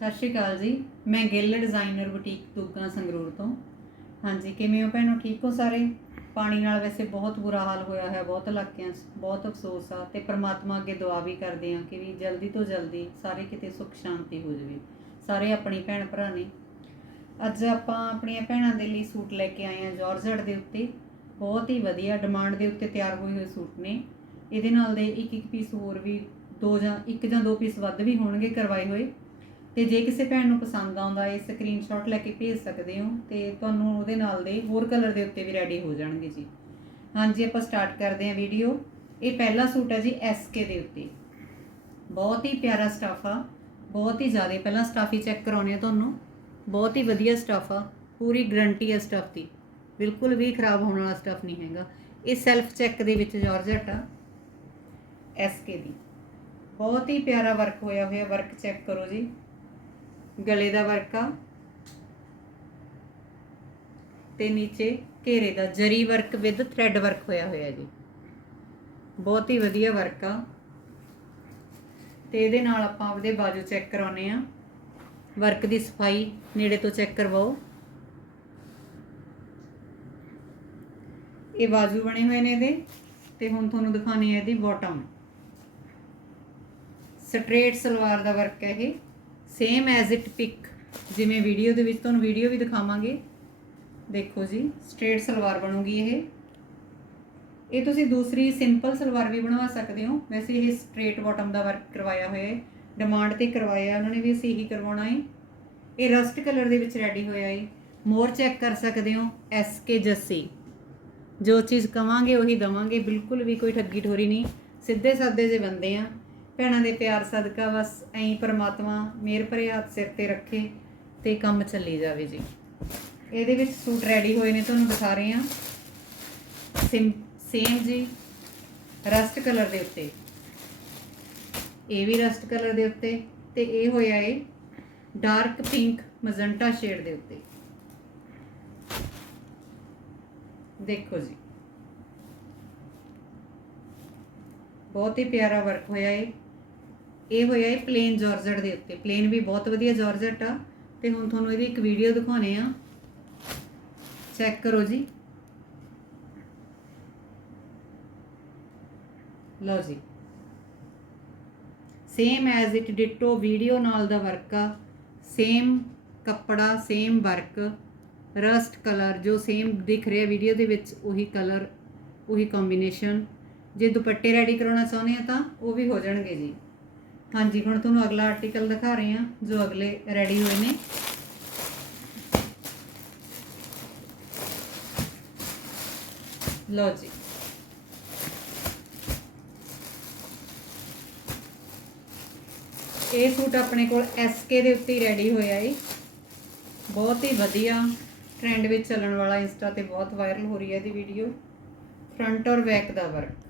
ਸਤਿ ਸ਼੍ਰੀ ਅਕਾਲ ਜੀ। ਮੈਂ ਗਿੱਲ ਡਿਜ਼ਾਈਨਰ ਬੁਟੀਕ ਤੁਗਾਂ ਸੰਗਰੂਰ ਤੋਂ। ਹਾਂਜੀ, ਕਿਵੇਂ ਹੋ ਭੈਣੋ? ਠੀਕ ਹੋ ਸਾਰੇ? ਪਾਣੀ ਨਾਲ ਵੈਸੇ ਬਹੁਤ ਬੁਰਾ ਹਾਲ ਹੋਇਆ ਹੈ ਬਹੁਤ ਇਲਾਕਿਆਂ 'ਚ, ਬਹੁਤ ਅਫਸੋਸ ਆ ਤੇ ਪ੍ਰਮਾਤਮਾ ਅੱਗੇ ਦੁਆ ਵੀ ਕਰਦੇ ਆ ਕਿ ਵੀ ਜਲਦੀ ਤੋਂ ਜਲਦੀ ਸਾਰੇ ਕਿਤੇ ਸੁੱਖ ਸ਼ਾਂਤੀ ਹੋ ਜਾਵੇ। ਸਾਰੇ ਆਪਣੀ ਭੈਣ ਭਰਾ ਨੇ। ਅੱਜ ਆਪਾਂ ਆਪਣੀਆਂ ਭੈਣਾਂ ਦੇ ਲਈ ਸੂਟ ਲੈ ਕੇ ਆਏ ਆ ਜਾਰਜਟ ਦੇ ਉੱਤੇ। ਬਹੁਤ ਹੀ ਵਧੀਆ ਡਿਮਾਂਡ ਦੇ ਉੱਤੇ ਤਿਆਰ ਹੋਏ ਹੋਏ ਸੂਟ ਨੇ। ਇਹਦੇ ਨਾਲ ਦੇ ਇੱਕ ਇੱਕ ਪੀਸ ਹੋਰ ਵੀ ਦੋ ਜਾਂ ਇੱਕ ਜਾਂ ਦੋ ਪੀਸ ਵੱਧ ਵੀ ਹੋਣਗੇ ਕਰਵਾਏ ਹੋਏ। ਤੇ ਜੇ ਕਿਸੇ ਭੈਣ ਨੂੰ ਪਸੰਦ ਆਉਂਦਾ, ਇਹ ਸਕਰੀਨਸ਼ਾਟ ਲੈ ਕੇ ਭੇਜ ਸਕਦੇ ਹੋ ਤੇ ਤੁਹਾਨੂੰ ਉਹਦੇ ਨਾਲ ਦੇ ਹੋਰ ਕਲਰ ਦੇ ਉੱਤੇ ਵੀ ਰੈਡੀ ਹੋ ਜਾਣਗੇ ਜੀ। ਹਾਂਜੀ, ਆਪਾਂ ਸਟਾਰਟ ਕਰਦੇ ਹਾਂ ਵੀਡੀਓ ਇਹ ਪਹਿਲਾ ਸੂਟ ਹੈ ਜੀ ਐਸਕੇ ਦੇ ਉੱਤੇ। ਬਹੁਤ ਹੀ ਪਿਆਰਾ ਸਟਾਫ ਆ। ਬਹੁਤ ਹੀ ਜ਼ਿਆਦਾ, ਪਹਿਲਾਂ ਸਟਾਫ ਹੀ ਚੈੱਕ ਕਰਾਉਣੇ ਆ ਤੁਹਾਨੂੰ। ਬਹੁਤ ਹੀ ਵਧੀਆ ਸਟਾਫ ਆ। ਪੂਰੀ ਗਰੰਟੀ ਆ ਸਟਾਫ ਦੀ। ਬਿਲਕੁਲ ਵੀ ਖਰਾਬ ਹੋਣ ਵਾਲਾ ਸਟਾਫ ਨਹੀਂ ਹੈਗਾ। ਇਹ ਸੈਲਫ ਚੈੱਕ ਦੇ ਵਿੱਚ ਜਾਰਜਟ ਆ। ਐਸਕੇ ਦੀ। ਬਹੁਤ ਹੀ ਪਿਆਰਾ ਵਰਕ ਹੋਇਆ ਹੋਇਆ ਵਰਕ ਚੈੱਕ ਕਰੋ ਜੀ। ਗਲੇ ਦਾ ਵਰਕ ਆ ਤੇ ਨੀਚੇ ਘੇਰੇ ਦਾ zari work with thread work ਹੋਇਆ ਹੋਇਆ ਜੀ। ਬਹੁਤ ਹੀ ਵਧੀਆ ਵਰਕ ਆ। ਤੇ ਇਹਦੇ ਨਾਲ ਆਪਾਂ ਆਪਦੇ ਬਾਜੂ ਚੈੱਕ ਕਰਾਉਨੇ ਆ ਵਰਕ ਦੀ ਸਫ਼ਾਈ ਨੇੜੇ ਤੋਂ ਚੈੱਕ ਕਰਵਾਓ। ਇਹ ਬਾਜੂ ਬਣੇ ਹੋਏ ਨੇ ਇਹਦੇ ਤੇ ਹੁਣ ਤੁਹਾਨੂੰ ਦਿਖਾਣੀ ਹੈ ਇਹਦੀ ਬਾਟਮ ਸਟ੍ਰੇਟ ਸਲਵਾਰ ਦਾ ਵਰਕ ਹੈ ਇਹ। ਸੇਮ ਐਜ਼ ਇਟ ਪਿਕ ਜਿਵੇਂ ਵੀਡੀਓ ਦੇ ਵਿੱਚ ਤੁਹਾਨੂੰ ਵੀਡੀਓ ਵੀ ਦਿਖਾਵਾਂਗੇ। ਦੇਖੋ ਜੀ ਸਟ੍ਰੇਟ ਸਲਵਾਰ ਬਣੂਗੀ ਇਹ। ਇਹ ਤੁਸੀਂ ਦੂਸਰੀ ਸਿੰਪਲ ਸਲਵਾਰ ਵੀ ਬਣਵਾ ਸਕਦੇ ਹੋ। ਵੈਸੇ ਇਹ ਸਟ੍ਰੇਟ ਬਾਟਮ ਦਾ ਵਰਕ ਕਰਵਾਇਆ ਹੋਇਆ ਹੈ। ਡਿਮਾਂਡ ਤੇ ਕਰਵਾਇਆ, ਉਹਨਾਂ ਨੇ ਵੀ ਅਸੀਂ ਇਹੀ ਕਰਵਾਉਣਾ ਹੈ। ਇਹ ਰਸਟ ਕਲਰ ਦੇ ਵਿੱਚ ਰੈਡੀ ਹੋਇਆ ਹੈ। ਮੋਰ ਚੈੱਕ ਕਰ ਸਕਦੇ ਹੋ ਐਸ ਕੇ ਜੱਸੀ। ਜੋ ਚੀਜ਼ ਕਵਾਂਗੇ, ਉਹੀ ਦਵਾਂਗੇ। ਬਿਲਕੁਲ ਵੀ ਕੋਈ ਠੱਗੀ ਠੋਰੀ ਨਹੀਂ। ਸਿੱਧੇ ਸਾਦੇ ਜੇ ਬੰਦੇ ਆ ਭੈਣਾਂ ਦੇ ਪਿਆਰ ਸਦਕਾ ਬਸ ਐਂ ਪਰਮਾਤਮਾ ਮੇਰ ਭਰੇ ਹੱਥ ਸਿਰ ਤੇ ਰੱਖੇ ਤੇ ਕੰਮ ਚੱਲੀ ਜਾਵੇ ਜੀ। ਇਹਦੇ ਵਿੱਚ ਸੂਟ ਰੈਡੀ ਹੋਏ ਨੇ ਤੁਹਾਨੂੰ ਦਿਖਾ ਰਹੇ ਆ ਸੇਮ ਜੀ ਰਸਟ ਕਲਰ ਦੇ ਉੱਤੇ। ਇਹ ਵੀ ਰਸਟ ਕਲਰ ਦੇ ਉੱਤੇ ਤੇ ਇਹ ਹੋਇਆ ਏ ਡਾਰਕ ਪਿੰਕ ਮਜੰਟਾ ਸ਼ੇਡ ਦੇ ਉੱਤੇ। ਦੇਖੋ ਜੀ। ਬਹੁਤ ਹੀ ਪਿਆਰਾ ਵਰਕ ਹੋਇਆ ਏ। ਇਹ ਹੋਇਆ ਏ ਪਲੇਨ ਜਾਰਜਟ ਦੇ ਉੱਤੇ। ਪਲੇਨ ਵੀ ਬਹੁਤ ਵਧੀਆ ਜਾਰਜਟ ਆ। ਤੇ ਹੁਣ ਤੁਹਾਨੂੰ ਇਹਦੀ ਇੱਕ ਵੀਡੀਓ ਦਿਖਾਉਣੇ ਆ। ਚੈੱਕ ਕਰੋ ਜੀ। ਲਓ ਜੀ। Same as it ditto video ਨਾਲ ਦਾ ਵਰਕ ਆ। ਸੇਮ ਕੱਪੜਾ ਸੇਮ ਵਰਕ ਰਸਟ ਕਲਰ ਜੋ ਸੇਮ ਦਿਖ ਰਿਹਾ ਵੀਡੀਓ ਦੇ ਵਿੱਚ, ਉਹੀ ਕਲਰ ਉਹੀ ਕੰਬੀਨੇਸ਼ਨ ਜੇ ਦੁਪੱਟੇ ਰੈਡੀ ਕਰਾਉਣਾ ਚਾਹੁੰਦੇ ਆ ਤਾਂ ਉਹ ਵੀ ਹੋ ਜਾਣਗੇ ਜੀ। ਹਾਂਜੀ, ਹੁਣ ਤੁਹਾਨੂੰ ਅਗਲਾ ਆਰਟੀਕਲ ਦਿਖਾ ਰਹੇ ਹਾਂ, ਜੋ ਅਗਲੇ ਰੈਡੀ ਹੋਏ ਨੇ। ਲਓ ਜੀ। ਇਹ ਸੂਟ ਆਪਣੇ ਕੋਲ SK ਦੇ ਉੱਤੇ ਹੀ ਰੈਡੀ ਹੋਇਆ ਏ। ਬਹੁਤ ਹੀ ਵਧੀਆ ਟ੍ਰੈਂਡ ਵਿੱਚ ਚੱਲਣ ਵਾਲਾ ਇੰਸਟਾ ਤੇ ਬਹੁਤ ਵਾਇਰਲ ਹੋ ਰਹੀ ਹੈ ਇਹਦੀ ਵੀਡੀਓ ਫਰੰਟ ਔਰ ਬੈਕ ਦਾ ਵਰਕ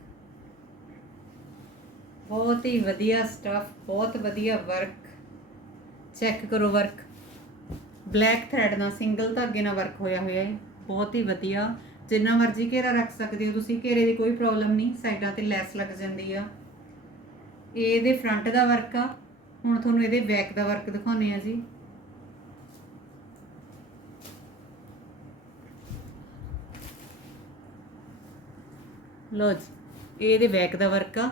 ਬਹੁਤ ਹੀ ਵਧੀਆ ਸਟਫ ਬਹੁਤ ਵਧੀਆ ਵਰਕ ਚੈੱਕ ਕਰੋ ਵਰਕ ਬਲੈਕ ਥ੍ਰੈਡ ਨਾਲ ਸਿੰਗਲ ਧਾਗੇ ਨਾਲ ਵਰਕ ਹੋਇਆ ਹੋਇਆ ਹੈ। ਬਹੁਤ ਹੀ ਵਧੀਆ। ਜਿੰਨਾ ਮਰਜ਼ੀ ਘੇਰਾ ਰੱਖ ਸਕਦੇ ਹੋ ਤੁਸੀਂ, ਘੇਰੇ ਦੀ ਕੋਈ ਪ੍ਰੋਬਲਮ ਨਹੀਂ, ਸਾਈਡਾਂ ਤੇ ਲੈਸ ਲੱਗ ਜਾਂਦੀ ਆ। ਇਹ ਇਹਦੇ ਫਰੰਟ ਦਾ ਵਰਕ ਆ। ਹੁਣ ਤੁਹਾਨੂੰ ਇਹਦੇ ਬੈਕ ਦਾ ਵਰਕ ਦਿਖਾਉਨੇ ਆ ਜੀ। ਲੋ ਜੀ ਇਹ ਇਹਦੇ ਬੈਕ ਦਾ ਵਰਕ ਆ।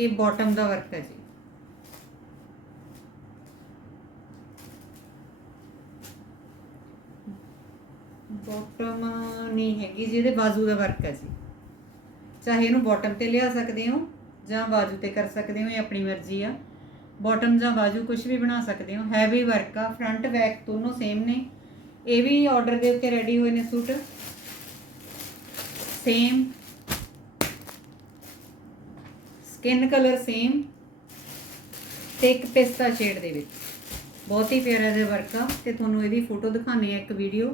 ਇਹ ਬਾਟਮ ਦਾ ਵਰਕ ਹੈ ਜੀ। ਬਾਟਮ ਨਹੀਂ ਹੈਗੀ ਜਿਹਦੇ ਬਾਜ਼ੂ ਦਾ ਵਰਕ ਹੈ ਜੀ। ਚਾਹੇ ਇਹਨੂੰ ਬਾਟਮ ਤੇ ਲਿਆ ਸਕਦੇ ਹੋ, ਜਾਂ ਬਾਜ਼ੂ ਤੇ ਕਰ ਸਕਦੇ ਹੋ, ਇਹ ਆਪਣੀ ਮਰਜ਼ੀ ਆ। ਬਾਟਮ ਜਾਂ ਬਾਜ਼ੂ ਕੁਝ ਵੀ ਬਣਾ ਸਕਦੇ ਹੋ ਹੈਵੀ ਵਰਕ ਆ ਫਰੰਟ ਬੈਕ ਦੋਨੋਂ ਸੇਮ ਨੇ। ਇਹ ਵੀ ਆਰਡਰ ਦੇ ਉੱਤੇ ਰੈਡੀ ਹੋਏ ਨੇ suit. Same skin colour same ਤੇ ਇੱਕ ਪਿਸਤਾ ਸ਼ੇਡ ਦੇ ਵਿੱਚ। ਬਹੁਤ ਹੀ ਪਿਆਰਾ ਜਿਹਾ ਵਰਕ ਆ ਤੇ ਤੁਹਾਨੂੰ ਇਹਦੀ ਫੋਟੋ ਦਿਖਾਣੀ ਆ ਇੱਕ ਵੀਡੀਓ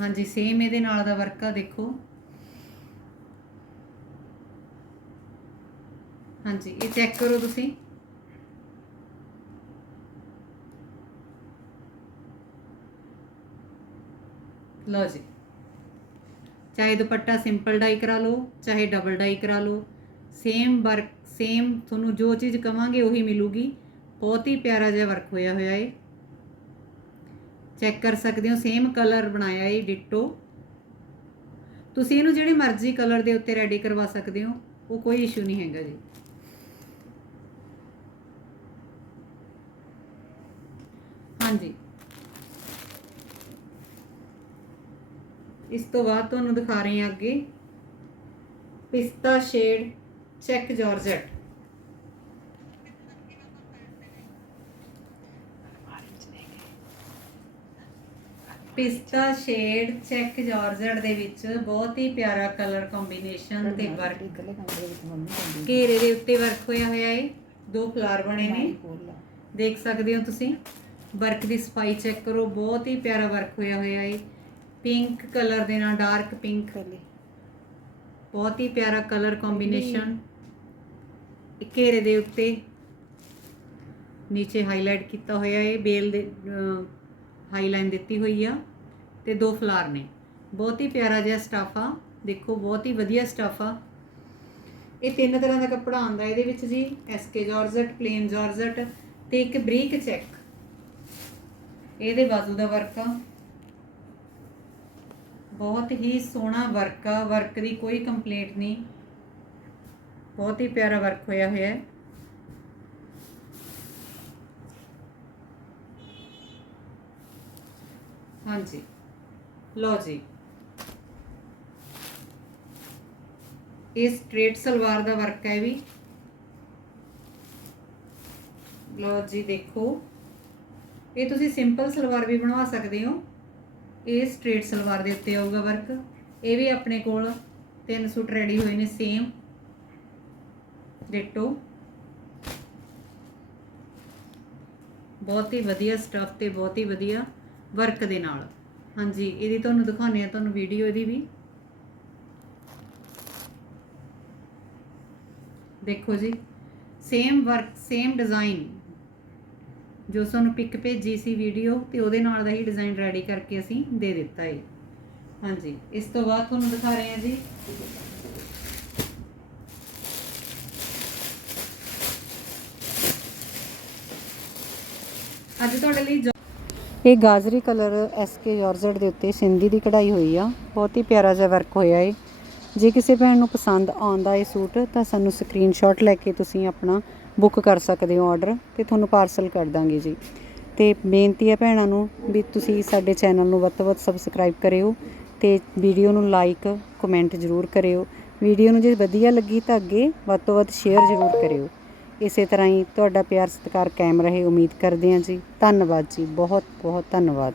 ਹਾਂਜੀ ਸੇਮ ਇਹਦੇ ਨਾਲ ਦਾ ਵਰਕ ਆ, ਦੇਖੋ। ਹਾਂਜੀ, ਇਹ ਚੈੱਕ ਕਰੋ ਤੁਸੀਂ। ਲਓ ਜੀ। ਚਾਹੇ ਦੁਪੱਟਾ ਸਿੰਪਲ ਡਾਈ ਕਰਾ ਲਓ, ਚਾਹੇ ਡਬਲ ਡਾਈ ਕਰਾ ਲਓ। ਸੇਮ ਵਰਕ ਸੇਮ ਤੁਹਾਨੂੰ ਜੋ ਚੀਜ਼ ਕਵਾਂਗੇ ਉਹੀ ਮਿਲੂਗੀ। ਬਹੁਤ ਹੀ ਪਿਆਰਾ ਜਿਹਾ ਵਰਕ ਹੋਇਆ ਹੋਇਆ ਏ। ਚੈੱਕ ਕਰ ਸਕਦੇ ਹੋ ਸੇਮ ਕਲਰ ਬਣਾਇਆ ਏ ਡਿਟੋ ਤੁਸੀਂ ਇਹਨੂੰ ਜਿਹੜੇ ਮਰਜ਼ੀ ਕਲਰ ਦੇ ਉੱਤੇ ਰੈਡੀ ਕਰਵਾ ਸਕਦੇ ਹੋ, ਉਹ ਕੋਈ ਇਸ਼ੂ ਨਹੀਂ ਹੈਗਾ ਜੀ। ਹਾਂਜੀ। ਇਸ ਤੋਂ ਬਾਅਦ ਤੁਹਾਨੂੰ ਦਿਖਾ ਰਹੇ ਹਾਂ ਅੱਗੇ। ਪਿਸਤਾ ਸ਼ੇਡ ਚੈੱਕ ਜਾਰਜਟ ਪਿਸਤਾ ਸ਼ੇਡ ਚੈੱਕ ਜਾਰਜਟ ਦੇ ਵਿੱਚ ਬਹੁਤ ਹੀ ਪਿਆਰਾ ਕਲਰ ਕੰਬੀਨੇਸ਼ਨ ਤੇ ਵਰਕ ਘੇਰੇ ਦੇ ਉੱਤੇ ਵਰਕ ਹੋਇਆ ਹੋਇਆ ਏ। ਦੋ ਫਲਾਰ ਬਣੇ ਨੇ। ਦੇਖ ਸਕਦੇ ਹੋ ਤੁਸੀਂ। ਵਰਕ ਦੀ ਸਫ਼ਾਈ ਚੈੱਕ ਕਰੋ। ਬਹੁਤ ਹੀ ਪਿਆਰਾ ਵਰਕ ਹੋਇਆ ਹੋਇਆ ਏ। ਪਿੰਕ ਕਲਰ ਦੇ ਨਾਲ ਡਾਰਕ ਪਿੰਕ ਬਹੁਤ ਹੀ ਪਿਆਰਾ ਕਲਰ ਕੰਬੀਨੇਸ਼ਨ ਘੇਰੇ ਦੇ ਉੱਤੇ ਨੀਚੇ ਹਾਈਲਾਈਟ ਕੀਤਾ ਹੋਇਆ ਏ ਬੇਲ ਦੇ ਹਾਈਲਾਈਨ ਦਿੱਤੀ ਹੋਈ ਆ ਤੇ ਦੋ ਫਲਾਰ ਨੇ। ਬਹੁਤ ਹੀ ਪਿਆਰਾ ਜਿਹਾ ਸਟਾਫ ਆ। ਦੇਖੋ, ਬਹੁਤ ਹੀ ਵਧੀਆ ਸਟਾਫ ਆ। ਇਹ ਤਿੰਨ ਤਰ੍ਹਾਂ ਦਾ ਕੱਪੜਾ ਆਉਂਦਾ ਇਹਦੇ ਵਿੱਚ ਜੀ ਐਸਕੇ ਜਾਰਜਟ ਪਲੇਨ ਜਾਰਜਟ ਤੇ ਇੱਕ ਬਰੀਕ ਚੈੱਕ ਇਹਦੇ ਬਾਜ਼ੂ ਦਾ ਵਰਕ ਆ। ਬਹੁਤ ਹੀ ਸੋਹਣਾ ਵਰਕ ਆ। ਵਰਕ ਦੀ ਕੋਈ ਕੰਪਲੇਂਟ ਨਹੀਂ। ਬਹੁਤ ਹੀ ਪਿਆਰਾ ਵਰਕ ਹੋਇਆ ਹੋਇਆ ਹੈ। ਹਾਂਜੀ। ਲਓ ਜੀ। ਇਹ ਸਟ੍ਰੇਟ ਸਲਵਾਰ ਦਾ ਵਰਕ ਹੈ ਵੀ। ਲਓ ਜੀ, ਦੇਖੋ। ਇਹ ਤੁਸੀਂ ਸਿੰਪਲ ਸਲਵਾਰ ਵੀ ਬਣਵਾ ਸਕਦੇ ਹੋ। ਇਹ ਸਟ੍ਰੇਟ ਸਲਵਾਰ ਦੇ ਉੱਤੇ ਆਊਗਾ ਵਰਕ। ਇਹ ਵੀ ਆਪਣੇ ਕੋਲ ਤਿੰਨ ਸੂਟ ਰੈਡੀ ਹੋਏ ਨੇ ਸੇਮ ਡਿਟੋ ਬਹੁਤ ਹੀ ਵਧੀਆ ਸਟੱਫ ਤੇ ਬਹੁਤ ਹੀ ਵਧੀਆ ਵਰਕ ਦੇ ਨਾਲ। ਹਾਂਜੀ, ਇਹਦੀ ਤੁਹਾਨੂੰ ਦਿਖਾਉਂਦੇ ਆ ਤੁਹਾਨੂੰ ਵੀਡੀਓ ਇਹਦੀ ਵੀ। ਦੇਖੋ ਜੀ ਸੇਮ ਵਰਕ ਸੇਮ ਡਿਜ਼ਾਈਨ ਜੋ ਸਾਨੂੰ ਪਿਕ ਭੇਜੀ ਸੀ ਵੀਡੀਓ ਤੇ ਉਹਦੇ ਨਾਲ ਦਾ ਹੀ ਡਿਜ਼ਾਈਨ ਰੈਡੀ ਕਰਕੇ ਅਸੀਂ ਦੇ ਦਿੱਤਾ ਹੈ ਹਾਂਜੀ, ਇਸ ਤੋਂ ਬਾਅਦ ਤੁਹਾਨੂੰ ਦਿਖਾ ਰਹੇ ਹਾਂ ਜੀ। ਅੱਜ ਤੁਹਾਡੇ ਲਈ ਜੋ- ਇਹ ਗਾਜਰੀ ਕਲਰ ਐਸਕੇ ਜਾਰਜਟ ਦੇ ਉੱਤੇ ਸਿੰਧੀ ਦੀ ਕਢਾਈ ਹੋਈ ਆ। ਬਹੁਤ ਹੀ ਪਿਆਰਾ ਜਿਹਾ ਵਰਕ ਹੋਇਆ ਏ। ਜੇ ਕਿਸੇ ਭੈਣ ਨੂੰ ਪਸੰਦ ਆਉਂਦਾ ਏ ਸੂਟ, ਤਾਂ ਸਾਨੂੰ ਸਕਰੀਨਸ਼ਾਟ ਲੈ ਕੇ ਤੁਸੀਂ ਆਪਣਾ ਬੁੱਕ ਕਰ ਸਕਦੇ ਹੋ ਆਰਡਰ ਤੇ ਤੁਹਾਨੂੰ ਪਾਰਸਲ ਕਰ ਦਾਂਗੇ ਜੀ। ਤੇ ਬੇਨਤੀ ਹੈ ਭੈਣਾਂ ਨੂੰ ਵੀ ਤੁਸੀਂ ਸਾਡੇ ਚੈਨਲ ਨੂੰ ਵੱਧ ਤੋਂ ਵੱਧ ਸਬਸਕ੍ਰਾਈਬ ਕਰਿਓ ਤੇ ਵੀਡੀਓ ਨੂੰ ਲਾਈਕ ਕਮੈਂਟ ਜ਼ਰੂਰ ਕਰਿਓ। ਵੀਡੀਓ ਨੂੰ ਜੇ ਵਧੀਆ ਲੱਗੀ ਤਾਂ ਅੱਗੇ ਵੱਧ ਤੋਂ ਵੱਧ ਸ਼ੇਅਰ ਜ਼ਰੂਰ ਕਰਿਓ। ਇਸੇ ਤਰ੍ਹਾਂ ਹੀ ਤੁਹਾਡਾ ਪਿਆਰ ਸਤਿਕਾਰ ਕਾਇਮ ਰਹੇ, ਉਮੀਦ ਕਰਦੇ ਹਾਂ ਜੀ। ਧੰਨਵਾਦ ਜੀ ਬਹੁਤ ਬਹੁਤ ਧੰਨਵਾਦ।